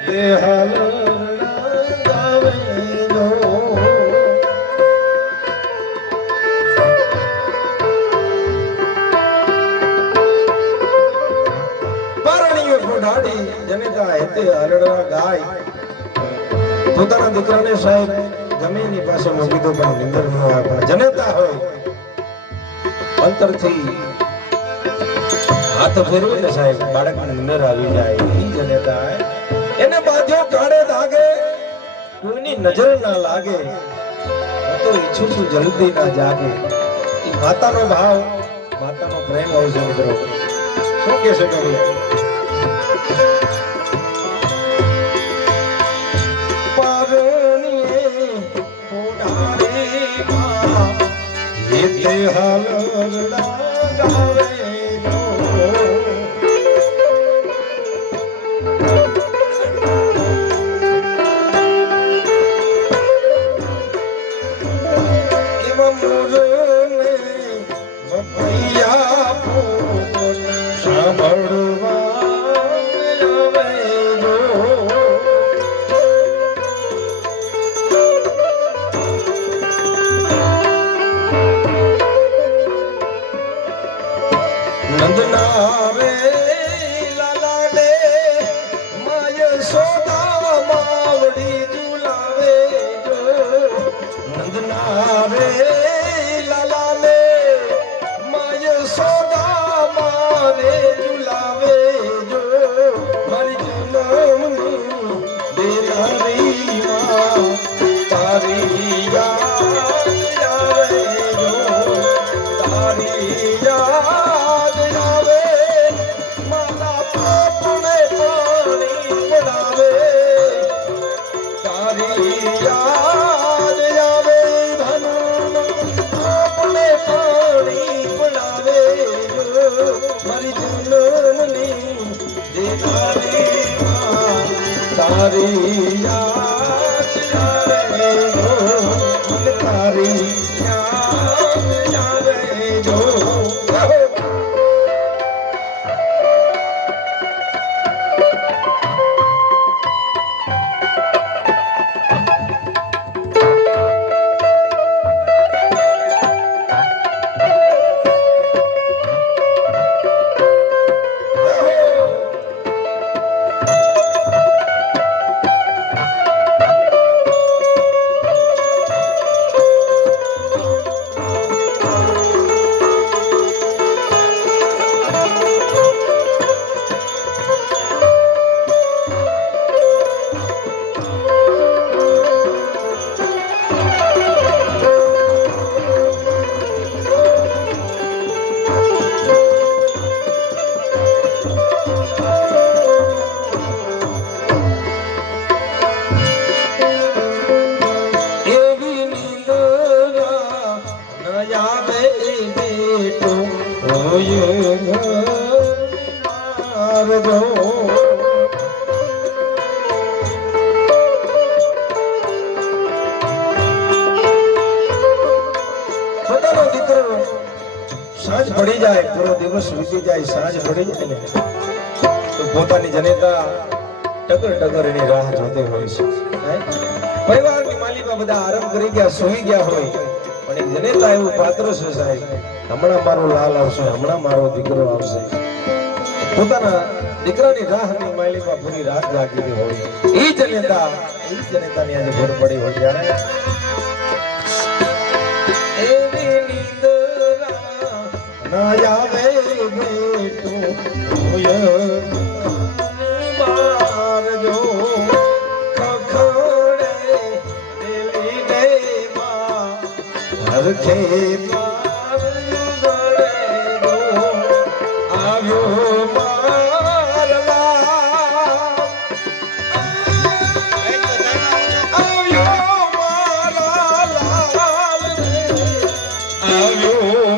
તે હાલરડા ગાવે જો પરણીઓ ઠોઠાડી જનેતા હેતે હાલરડા ગાય પોતાના દીકરાને સાહેબ ગમે એની પાસે મૂકી દો પણ નિંદર ન આવે પણ જનેતા હોય અંતરથી હાથ ફેરવે ને સાહેબ બાળકને નિંદર આવી જાય એ જનેતા એને બાંધ્યો કાળે ધાગે કોઈની નજર ના લાગે હું તો ઈચ્છું છું જલ્દી ના જાગે એ માતાનો ભાવ માતાનો પ્રેમ હોય છે મિત્રો શું કહે છે કવિ તે હાલરડા ગાવે જો એવા મોરને બપૈયા ફૂલ સાંભળવા આવે જો નંદના રે લાલા ને માય સોદા માવડી ઝુલાવે જો નંદના રે લાલા ને માય સોદા મારે ઝુલાવે જો મારી જન્મની દેનારી માં તારી યાદ આવે જો તારી યાદ તારી યાદ આવે જો તારી યાદ આવે જો સાંજ પડી જાય પૂરો દિવસ વીતી જાય સાંજ પડી જાય ને તો પોતાની જનેતા ટગર ટગર એની રાહ જોતી હોય છે પરિવારની માલિકા બધા આરામ કરી ગયા સૂઈ ગયા હોય પણ એક જનેતા એવું પાત્ર છે સાહેબ હમણાં મારો લાલ આવશે હમણાં મારો દીકરો આવશે પોતાના દીકરાની રાહની માલિકા પૂરી રાત જાગી હોય એ જનેતાની આજે ભર પડી હોય ત્યારે આવે બેટું બાર જો ખખડે દિલી દેવા હરખે પાર ગળે જો આવ્યો મારલા આવ્યો મારા લાલ આવ્યો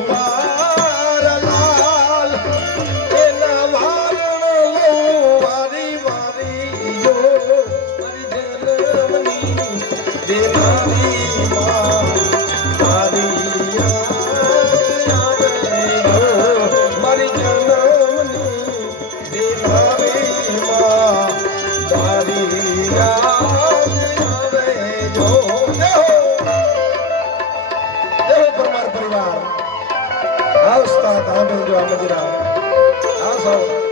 દેનારી માં તારી યાદ આવસ્તા તાંબે જો આ મજરા આ સૌ